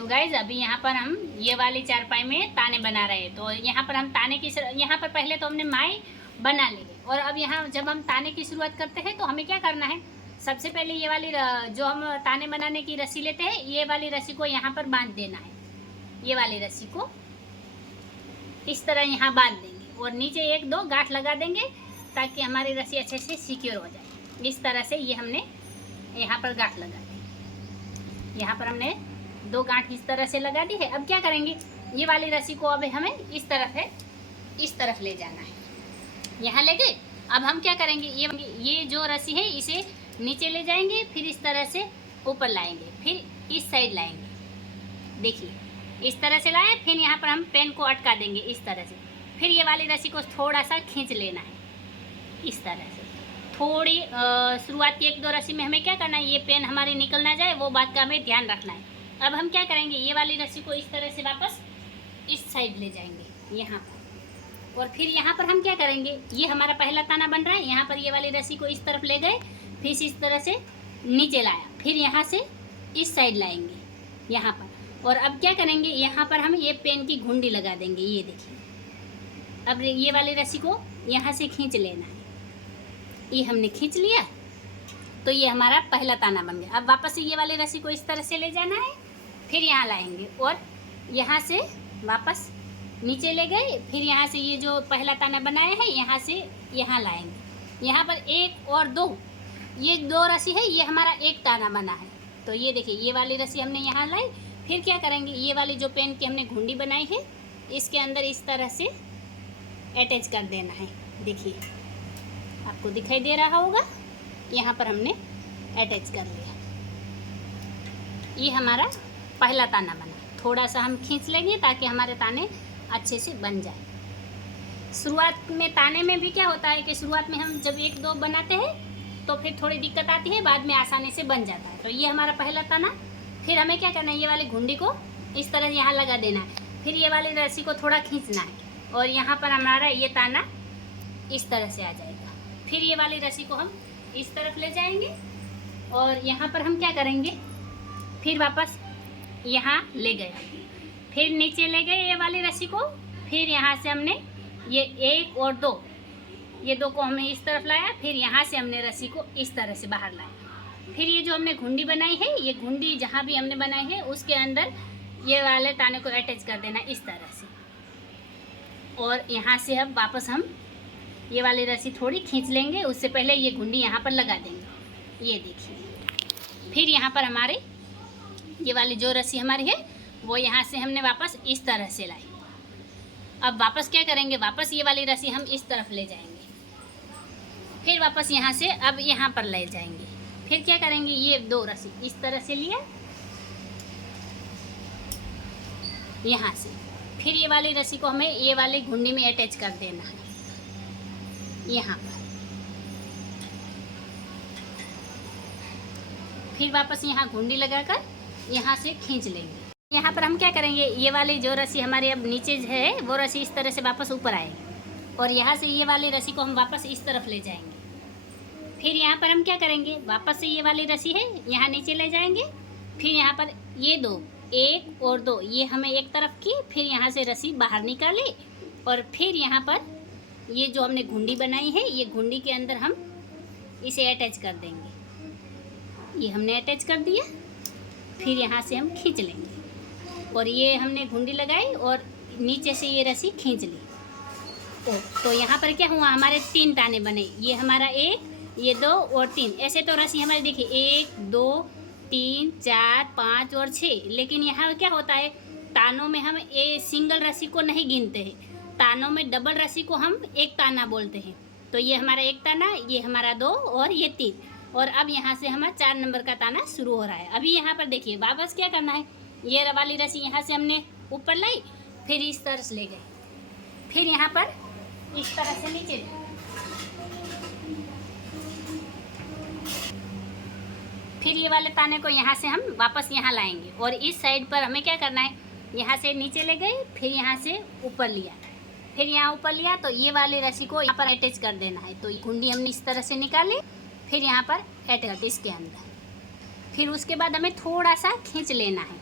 तो गाइज अभी यहाँ पर हम ये वाली चारपाई में ताने बना रहे हैं। तो यहाँ पर हम ताने की यहाँ पर पहले तो हमने माई बना ली और अब यहाँ जब हम ताने की शुरुआत करते हैं तो हमें क्या करना है, सबसे पहले ये वाली जो हम ताने बनाने की रस्सी लेते हैं, ये वाली रस्सी को यहाँ पर बांध देना है। ये वाली रस्सी को इस तरह यहाँ बांध देंगे और नीचे एक दो गांठ लगा देंगे ताकि हमारी रस्सी अच्छे से सिक्योर हो जाए। इस तरह से ये हमने यहाँ पर गांठ लगा दी। यहाँ पर हमने दो गांठ इस तरह से लगा दी है। अब क्या करेंगे, ये वाली रस्सी को अब हमें इस तरफ ले जाना है। यहाँ ले गए। अब हम क्या करेंगे, ये जो रस्सी है इसे नीचे ले जाएंगे, फिर इस तरह से ऊपर लाएंगे, फिर इस साइड लाएंगे। देखिए इस तरह से लाए, फिर यहाँ पर हम पेन को अटका देंगे इस तरह से। फिर ये वाली रस्सी को थोड़ा सा खींच लेना है इस तरह से। थोड़ी शुरुआती एक दो रस्सी में हमें क्या करना है, ये पेन हमारी निकल ना जाए, वो बात का हमें ध्यान रखना है। अब हम क्या करेंगे, ये वाली रस्सी को इस तरह से वापस इस साइड ले जाएंगे यहाँ पर। और फिर यहाँ पर हम क्या करेंगे, ये हमारा पहला ताना बन रहा है। यहाँ पर ये वाली रस्सी को इस तरफ ले गए, फिर इस तरह से नीचे लाया, फिर यहाँ से इस साइड लाएंगे यहाँ पर। और अब क्या करेंगे, यहाँ पर हम ये पेन की घुंडी लगा देंगे। ये देखिए, अब ये वाली रस्सी को यहाँ से खींच लेना है। ये हमने खींच लिया तो ये हमारा पहला ताना बन गया। अब वापस से ये वाली रस्सी को इस तरह से ले जाना है, फिर यहाँ लाएंगे और यहाँ से वापस नीचे ले गए, फिर यहाँ से ये जो पहला ताना बनाया है यहाँ से यहाँ लाएंगे। यहाँ पर एक और दो, ये दो रस्सी है, ये हमारा एक ताना बना है। तो ये देखिए, ये वाली रस्सी हमने यहाँ लाई। फिर क्या करेंगे, ये वाली जो पेन की हमने घुंडी बनाई है इसके अंदर इस तरह से अटैच कर देना है। देखिए आपको दिखाई दे रहा होगा, यहाँ पर हमने अटैच कर लिया। ये हमारा पहला ताना बना। थोड़ा सा हम खींच लेंगे ताकि हमारे ताने अच्छे से बन जाए। शुरुआत में ताने में भी क्या होता है कि शुरुआत में हम जब एक दो बनाते हैं तो फिर थोड़ी दिक्कत आती है, बाद में आसानी से बन जाता है। तो ये हमारा पहला ताना। फिर हमें क्या करना है, ये वाली घुंडी को इस तरह यहाँ लगा देना है, फिर ये वाली रस्सी को थोड़ा खींचना है और यहाँ पर हमारा ये ताना इस तरह से आ जाएगा। फिर ये वाली रस्सी को हम इस तरफ ले जाएंगे और यहाँ पर हम क्या करेंगे, फिर वापस यहाँ ले गए, फिर नीचे ले गए ये वाली रस्सी को, फिर यहाँ से हमने ये एक और दो, ये दो को हमने इस तरफ लाया, फिर यहाँ से हमने रस्सी को इस तरह से बाहर लाया। फिर ये जो हमने घुंडी बनाई है, ये घुंडी जहाँ भी हमने बनाई है उसके अंदर ये वाले ताने को अटैच कर देना इस तरह से। और यहाँ से अब वापस हम ये वाली रस्सी थोड़ी खींच लेंगे, उससे पहले ये घुंडी यहाँ पर लगा देंगे। ये देखिए, फिर यहाँ पर हमारे ये वाली जो रस्सी हमारी है वो यहाँ से हमने वापस इस तरह से लाई। अब वापस क्या करेंगे, वापस ये वाली रस्सी हम इस तरफ ले जाएंगे, फिर वापस यहाँ से अब यहाँ पर ले जाएंगे। फिर क्या करेंगे, ये दो रस्सी इस तरह से लिया यहाँ से, फिर ये वाली रस्सी को हमें ये वाली घुंडी में अटैच कर देना है यहाँ पर। फिर वापस यहाँ घुंडी लगाकर यहाँ से खींच लेंगे। यहाँ पर हम क्या करेंगे, ये वाली जो रस्सी हमारी अब नीचे है वो रस्सी इस तरह से वापस ऊपर आएगी और यहाँ से ये वाली रस्सी को हम वापस इस तरफ ले जाएंगे। फिर यहाँ पर हम क्या करेंगे, वापस से ये वाली रस्सी है यहाँ नीचे ले जाएंगे, फिर यहाँ पर ये दो, एक और दो, ये हमें एक तरफ की, फिर यहाँ से रस्सी बाहर निकाली और फिर यहाँ पर ये जो हमने घुंडी बनाई है ये घुंडी के अंदर हम इसे अटैच कर देंगे। ये हमने अटैच कर दिया, फिर यहाँ से हम खींच लेंगे और ये हमने घुंडी लगाई और नीचे से ये रस्सी खींच ली। तो यहाँ पर क्या हुआ, हमारे तीन ताने बने। ये हमारा एक, ये दो और तीन। ऐसे तो रस्सी हमारी देखिए 1 2 3 4 5 और 6, लेकिन यहाँ क्या होता है, तानों में हम ये सिंगल रस्सी को नहीं गिनते हैं, तानों में डबल रस्सी को हम एक ताना बोलते हैं। तो ये हमारा एक ताना, ये हमारा 2 और ये 3, और अब यहाँ से हमारा 4 नंबर का ताना शुरू हो रहा है। अभी यहाँ पर देखिए वापस क्या करना है, ये वाली रस्सी यहाँ से हमने ऊपर लाई, फिर इस तरह से ले गए, फिर यहाँ पर इस तरह से नीचे, फिर ये वाले ताने को यहाँ से हम वापस यहाँ लाएंगे और इस साइड पर हमें क्या करना है, यहाँ से नीचे ले गए, फिर यहाँ से ऊपर लिया, फिर यहाँ ऊपर लिया, तो ये वाली रस्सी को यहाँ पर अटैच कर देना है। तो घुंडी हमने इस तरह से निकाली, फिर यहाँ पर अटैच इसके अंदर, फिर उसके बाद हमें थोड़ा सा खींच लेना है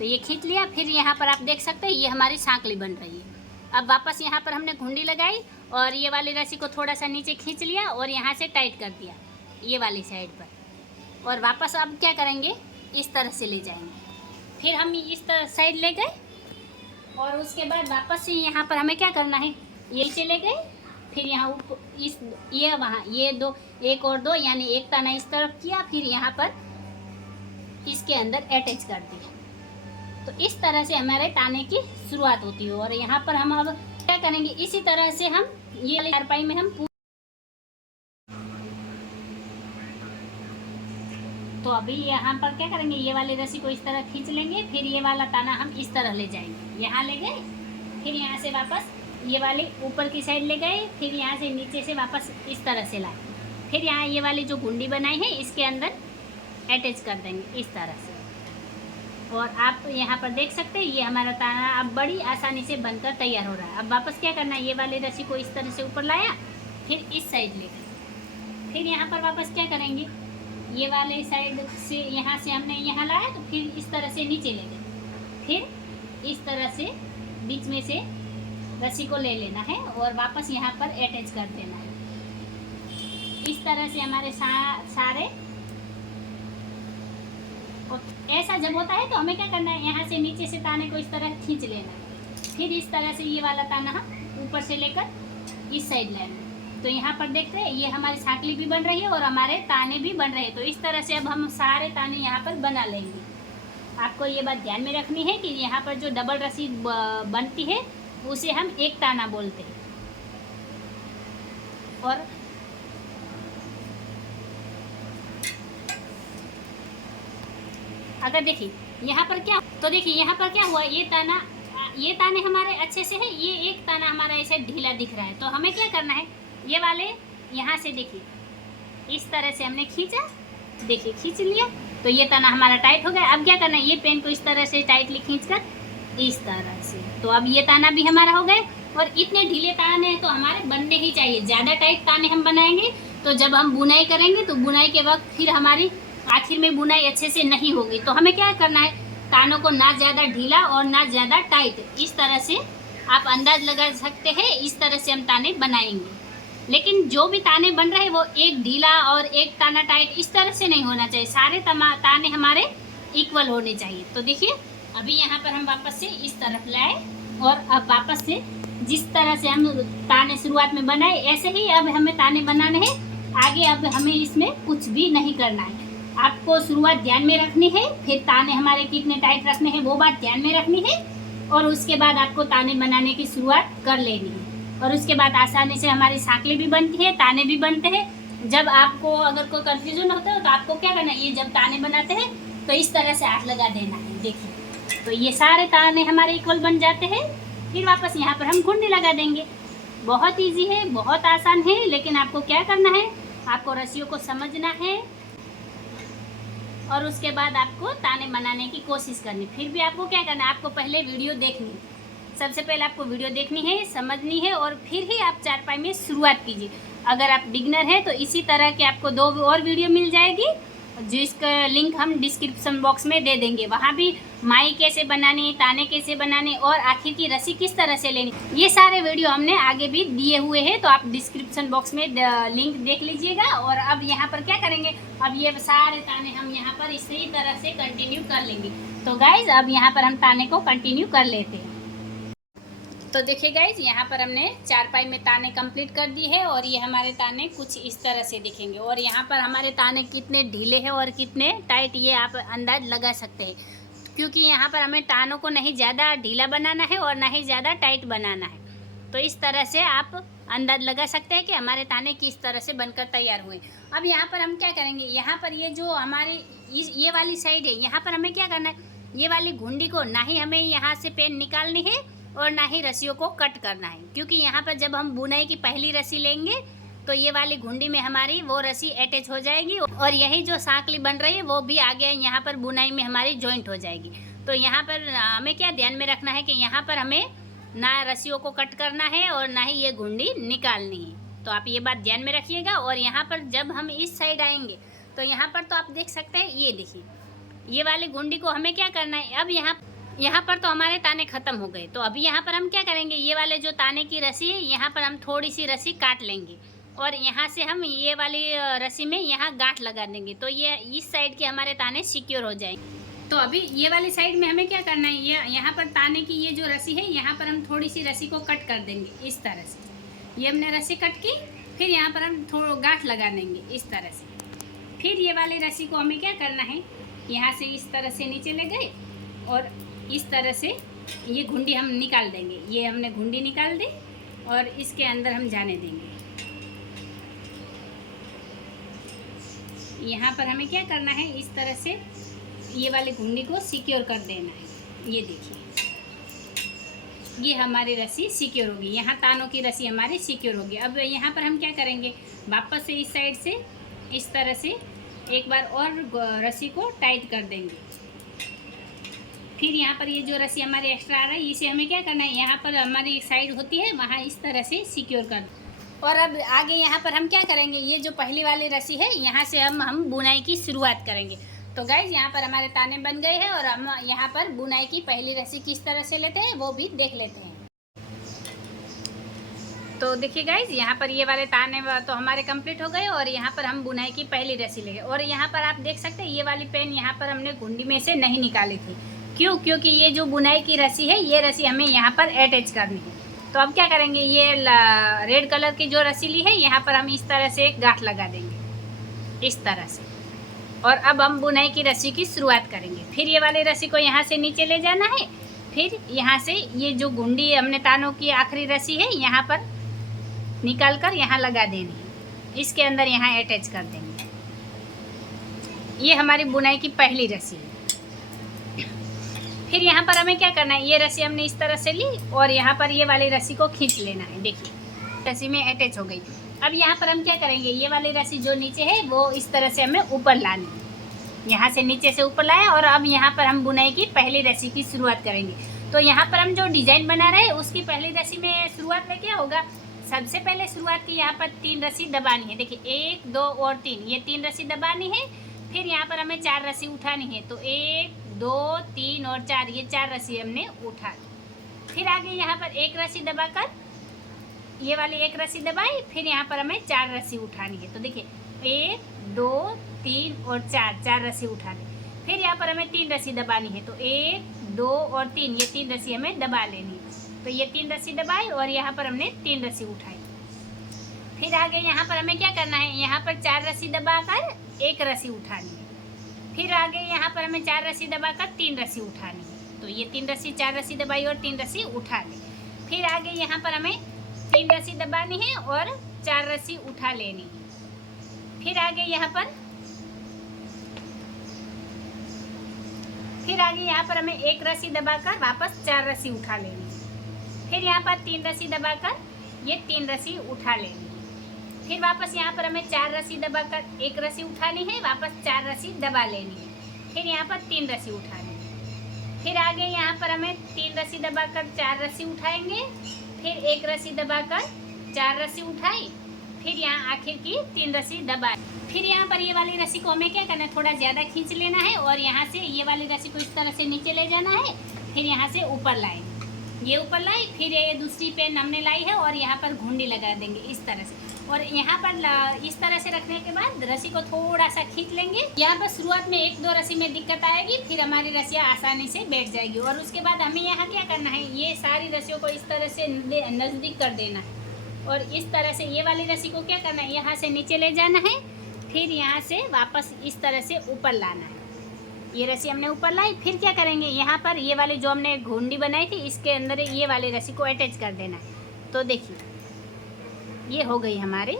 तो ये खींच लिया। फिर यहाँ पर आप देख सकते हैं ये हमारी सांकली बन रही है। अब वापस यहाँ पर हमने घुंडी लगाई और ये वाली रस्सी को थोड़ा सा नीचे खींच लिया और यहाँ से टाइट कर दिया ये वाली साइड पर। और वापस अब क्या करेंगे, इस तरह से ले जाएंगे। फिर हम इस तरह साइड ले गए और उसके बाद वापस से यहाँ पर हमें क्या करना है, ये चले गए। फिर यहाँ ऊपर इस ये वहाँ ये दो, एक और दो, यानी एक ताना इस तरफ किया, फिर यहाँ पर इसके अंदर अटैच कर दिया। तो इस तरह से हमारे ताने की शुरुआत होती है। और यहाँ पर हम अब क्या करेंगे, इसी तरह से हम ये वाली चारपाई में हम तो अभी यहाँ पर क्या करेंगे, ये वाली रस्सी को इस तरह खींच लेंगे। फिर ये वाला ताना हम इस तरह ले जाएंगे, यहाँ ले गए। फिर यहाँ से वापस ये वाले ऊपर की साइड ले गए। फिर यहाँ से नीचे से वापस इस तरह से लाए। फिर यहाँ ये वाली जो गुंडी बनाई है इसके अंदर अटैच कर देंगे इस तरह से। और आप यहाँ पर देख सकते हैं ये हमारा ताना अब बड़ी आसानी से बनकर तैयार हो रहा है। अब वापस क्या करना है, ये वाली रस्सी को इस तरह से ऊपर लाया, फिर इस साइड ले गए। फिर यहाँ पर वापस क्या करेंगे, ये वाले साइड से यहाँ से हमने यहाँ लाया तो फिर इस तरह से नीचे ले गए। फिर इस तरह से बीच में से रस्सी को ले लेना है और वापस यहाँ पर अटैच कर देना है। इस तरह से हमारे सारे और ऐसा जब होता है तो हमें क्या करना है, यहाँ से नीचे से ताने को इस तरह खींच लेना है। फिर इस तरह से ये वाला ताना हम ऊपर से लेकर इस साइड लाएंगे। तो यहाँ पर देख रहे हैं ये हमारी सांकली भी बन रही है और हमारे ताने भी बन रहे हैं। तो इस तरह से अब हम सारे ताने यहाँ पर बना लेंगे। आपको ये बात ध्यान में रखनी है कि यहाँ पर जो डबल रस्सी बनती है उसे हम एक ताना बोलते हैं। और अगर देखिए यहाँ पर क्या, तो देखिए यहाँ पर क्या हुआ, ये ताने हमारे अच्छे से है, ये एक ताना हमारा ऐसे ढीला दिख रहा है। तो हमें क्या करना है, ये वाले यहाँ से देखिए इस तरह से हमने खींचा, देखिए खींच लिया तो ये ताना हमारा टाइट हो गया। अब क्या करना है, ये पेन को इस तरह से टाइटली खींचकर इस तरह से, तो अब ये ताना भी हमारा हो गए। और इतने ढीले ताने तो हमारे बनने ही चाहिए। ज़्यादा टाइट ताने हम बनाएंगे तो जब हम बुनाई करेंगे तो बुनाई के वक्त फिर हमारी आखिर में बुनाई अच्छे से नहीं होगी। तो हमें क्या करना है, तानों को ना ज़्यादा ढीला और ना ज़्यादा टाइट, इस तरह से आप अंदाज लगा सकते हैं। इस तरह से हम ताने बनाएंगे। लेकिन जो भी ताने बन रहे हैं वो एक ढीला और एक ताना टाइट इस तरह से नहीं होना चाहिए। सारे ताने हमारे इक्वल होने चाहिए। तो देखिए अभी यहाँ पर हम वापस से इस तरफ लाए और अब वापस से जिस तरह से हम ताने शुरुआत में बनाए ऐसे ही अब हमें ताने बनाने हैं आगे। अब हमें इसमें कुछ भी नहीं करना है। आपको शुरुआत ध्यान में रखनी है, फिर ताने हमारे कितने टाइट रखने हैं वो बात ध्यान में रखनी है। और उसके बाद आपको ताने बनाने की शुरुआत कर लेनी है। और उसके बाद आसानी से हमारी सांकली भी बनती है, ताने भी बनते हैं। जब आपको अगर कोई कन्फ्यूजन होता है तो आपको क्या करना है, ये जब ताने बनाते हैं तो इस तरह से हाथ लगा देना है। देखिए तो ये सारे ताने हमारे इक्वल बन जाते हैं। फिर वापस यहाँ पर हम घुंडी लगा देंगे। बहुत ईजी है, बहुत आसान है। लेकिन आपको क्या करना है, आपको रस्सियों को समझना है और उसके बाद आपको ताने बनाने की कोशिश करनी। फिर भी आपको क्या करना है, आपको पहले वीडियो देखनी है। सबसे पहले आपको वीडियो देखनी है, समझनी है और फिर ही आप चारपाई में शुरुआत कीजिए। अगर आप बिगनर हैं तो इसी तरह के आपको 2 और वीडियो मिल जाएगी जिसका लिंक हम डिस्क्रिप्शन बॉक्स में दे देंगे। वहाँ भी माई कैसे बनानी, ताने कैसे बनाने और आखिर की रस्सी किस तरह से लेनी, ये सारे वीडियो हमने आगे भी दिए हुए हैं। तो आप डिस्क्रिप्शन बॉक्स में लिंक देख लीजिएगा। और अब यहाँ पर क्या करेंगे, अब ये सारे ताने हम यहाँ पर इसी तरह से कंटिन्यू कर लेंगे। तो गाइज अब यहाँ पर हम ताने को कंटिन्यू कर लेते हैं। तो देखिए गाइज यहाँ पर हमने चारपाई में ताने कंप्लीट कर दी है और ये हमारे ताने कुछ इस तरह से दिखेंगे। और यहाँ पर हमारे ताने कितने ढीले हैं और कितने टाइट ये आप अंदाज लगा सकते हैं। क्योंकि यहाँ पर हमें तानों को नहीं ज़्यादा ढीला बनाना है और ना ही ज़्यादा टाइट बनाना है। तो इस तरह से आप अंदाज लगा सकते हैं कि हमारे ताने किस तरह से बनकर तैयार हुए। अब यहाँ पर हम क्या करेंगे, यहाँ पर ये जो हमारी ये वाली साइड है यहाँ पर हमें क्या करना है, ये वाली घुंडी को ना ही हमें यहाँ से पेन निकालनी है और ना ही रस्सियों को कट करना है। क्योंकि यहाँ पर जब हम बुनाई की पहली रस्सी लेंगे तो ये वाली घुंडी में हमारी वो रस्सी अटैच हो जाएगी और यही जो सांकली बन रही है वो भी आगे यहाँ पर बुनाई में हमारी जॉइंट हो जाएगी। तो यहाँ पर हमें क्या ध्यान में रखना है कि यहाँ पर हमें ना रस्सियों को कट करना है और ना ही ये घुंडी निकालनी है। तो आप ये बात ध्यान में रखिएगा। और यहाँ पर जब हम इस साइड आएंगे तो यहाँ पर तो आप देख सकते हैं, ये देखिए ये वाली गुंडी को हमें क्या करना है, अब यहाँ पर तो हमारे ताने ख़त्म हो गए। तो अभी यहाँ पर हम क्या करेंगे, ये वाले जो ताने की रस्सी है यहाँ पर हम थोड़ी सी रस्सी काट लेंगे और यहाँ से हम ये वाली रस्सी में यहाँ गांठ लगा देंगे। तो ये इस साइड के हमारे ताने सिक्योर हो जाएंगे। तो अभी ये वाली साइड में हमें क्या करना है, ये यहाँ पर ताने की ये जो रस्सी है यहाँ पर हम थोड़ी सी रस्सी को कट कर देंगे इस तरह से। ये हमने रस्सी कट की, फिर यहाँ पर हम थोड़ा गांठ लगा देंगे इस तरह से। फिर ये वाली रस्सी को हमें क्या करना है, यहाँ से इस तरह से नीचे ले गए और इस तरह से ये घुंडी हम निकाल देंगे। ये हमने घुंडी निकाल दी और इसके अंदर हम जाने देंगे। यहाँ पर हमें क्या करना है, इस तरह से ये वाली घुंडी को सिक्योर कर देना है। ये देखिए, ये हमारी रस्सी सिक्योर होगी, यहाँ तानों की रस्सी हमारी सिक्योर होगी। अब यहाँ पर हम क्या करेंगे, वापस से इस साइड से इस तरह से एक बार और रस्सी को टाइट कर देंगे। फिर यहाँ पर ये जो रस्सी हमारी एक्स्ट्रा आ रहा है इसे हमें क्या करना है, यहाँ पर हमारी एक साइड होती है वहाँ इस तरह से सिक्योर कर। और अब आगे यहाँ पर हम क्या करेंगे, ये जो पहली वाली रस्सी है यहाँ से हम बुनाई की शुरुआत करेंगे। तो गाइज यहाँ पर हमारे ताने बन गए हैं और हम यहाँ पर बुनाई की पहली रस्सी किस तरह से लेते हैं वो भी देख लेते हैं। तो देखिए गाइज, यहाँ पर ये वाले ताने तो हमारे कंप्लीट हो गए और यहाँ पर हम बुनाई की पहली रस्सी ले गए। और यहाँ पर आप देख सकते हैं ये वाली पेन यहाँ पर हमने घुंडी में से नहीं निकाली थी। क्यों? क्योंकि ये जो बुनाई की रस्सी है ये रस्सी हमें यहाँ पर अटैच करनी है। तो अब क्या करेंगे, ये रेड कलर की जो रस्सी ली है यहाँ पर हम इस तरह से एक गांठ लगा देंगे इस तरह से। और अब हम बुनाई की रस्सी की शुरुआत करेंगे। फिर ये वाली रस्सी को यहाँ से नीचे ले जाना है, फिर यहाँ से ये जो घुंडी हमने तानों की आखिरी रस्सी है यहाँ पर निकाल कर यहाँ लगा देनी है, इसके अंदर यहाँ अटैच कर देंगे। ये हमारी बुनाई की पहली रस्सी है। फिर यहाँ पर हमें क्या करना है, ये रस्सी हमने इस तरह से ली और यहाँ पर ये वाली रस्सी को खींच लेना है। देखिए रस्सी में अटैच हो गई। अब यहाँ पर हम क्या करेंगे, ये वाली रस्सी जो नीचे है वो इस तरह से हमें ऊपर लानी है। यहाँ से नीचे से ऊपर लाए और अब यहाँ पर हम बुनाई की पहली रस्सी की शुरुआत करेंगे। तो यहाँ पर हम जो डिज़ाइन बना रहे हैं उसकी पहली रस्सी में शुरुआत में क्या होगा, सबसे पहले शुरुआत की यहाँ पर 3 रस्सी दबानी है। देखिए 1 2 और 3, ये 3 रस्सी दबानी है। फिर यहाँ पर हमें 4 रस्सी उठानी है। तो 1 2 3 और 4, ये 4 रस्सी हमने उठा ली। फिर आगे यहाँ पर 1 रस्सी दबाकर ये वाली 1 रस्सी दबाई, फिर यहाँ पर हमें 4 रस्सी उठानी है। तो देखिए 1 2 3 और 4 रस्सी उठा ली। फिर यहाँ पर हमें 3 रस्सी दबानी है। तो 1 2 और 3, ये 3 रस्सी हमें दबा लेनी है। तो ये 3 रस्सी दबाई और यहाँ पर हमने 3 रस्सी उठाई। फिर आगे यहाँ पर हमें क्या करना है, यहाँ पर 4 रस्सी दबाकर 1 रस्सी उठानी है। फिर आगे यहाँ पर हमें 4 रस्सी दबाकर 3 रस्सी उठानी है। तो ये 3 रस्सी 4 रस्सी दबाई और 3 रस्सी उठा ली। फिर आगे यहाँ पर हमें 3 रस्सी दबानी है और 4 रस्सी उठा लेनी है। फिर आगे यहाँ पर हमें 1 रस्सी दबाकर वापस 4 रस्सी उठा लेनी है। फिर यहाँ पर 3 रस्सी दबाकर ये 3 रस्सी उठा लेनी है। फिर वापस यहाँ पर हमें 4 रस्सी दबाकर 1 रस्सी उठानी है, वापस 4 रस्सी दबा लेनी है। फिर यहाँ पर 3 रस्सी उठानी है। फिर आगे यहाँ पर हमें 3 रस्सी दबाकर 4 रस्सी उठाएंगे, फिर 1 रस्सी दबाकर 4 रस्सी उठाई, फिर यहाँ आखिर की 3 रस्सी दबा। फिर यहाँ पर ये वाली रस्सी को हमें क्या करना है, थोड़ा ज़्यादा खींच लेना है और यहाँ से ये वाली रस्सी को इस तरह से नीचे ले जाना है। फिर यहाँ से ऊपर लाएंगे, ये ऊपर लाई, फिर ये दूसरी पेन हमने लाई है और यहाँ पर घुंडी लगा देंगे इस तरह से। और यहाँ पर इस तरह से रखने के बाद रस्सी को थोड़ा सा खींच लेंगे। यहाँ पर शुरुआत में 1-2 रस्सी में दिक्कत आएगी, फिर हमारी रस्सियाँ आसानी से बैठ जाएगी। और उसके बाद हमें यहाँ क्या करना है, ये सारी रस्सियों को इस तरह से नज़दीक कर देना है और इस तरह से ये वाली रस्सी को क्या करना है, यहाँ से नीचे ले जाना है, फिर यहाँ से वापस इस तरह से ऊपर लाना है। ये रस्सी हमने ऊपर लाई। फिर क्या करेंगे, यहाँ पर ये वाली जो हमने घुंडी बनाई थी इसके अंदर ये वाली रस्सी को अटैच कर देना है। तो देखिए ये हो गई हमारी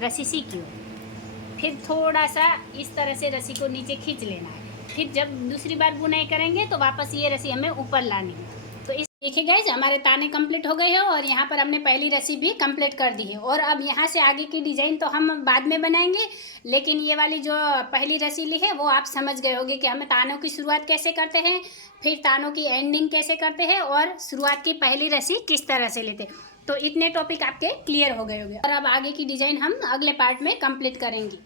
रस्सी सिक्योर। फिर थोड़ा सा इस तरह से रस्सी को नीचे खींच लेना है। फिर जब दूसरी बार बुनाई करेंगे तो वापस ये रस्सी हमें ऊपर लानी है। तो इस देखिए गाइज, हमारे ताने कंप्लीट हो गए हैं और यहाँ पर हमने पहली रस्सी भी कंप्लीट कर दी है। और अब यहाँ से आगे की डिज़ाइन तो हम बाद में बनाएंगे, लेकिन ये वाली जो पहली रस्सी ली है वो आप समझ गए होंगे कि हमें तानों की शुरुआत कैसे करते हैं, फिर तानों की एंडिंग कैसे करते हैं और शुरुआत की पहली रस्सी किस तरह से लेते हैं। तो इतने टॉपिक आपके क्लियर हो गए होंगे और अब आगे की डिज़ाइन हम अगले पार्ट में कंप्लीट करेंगे।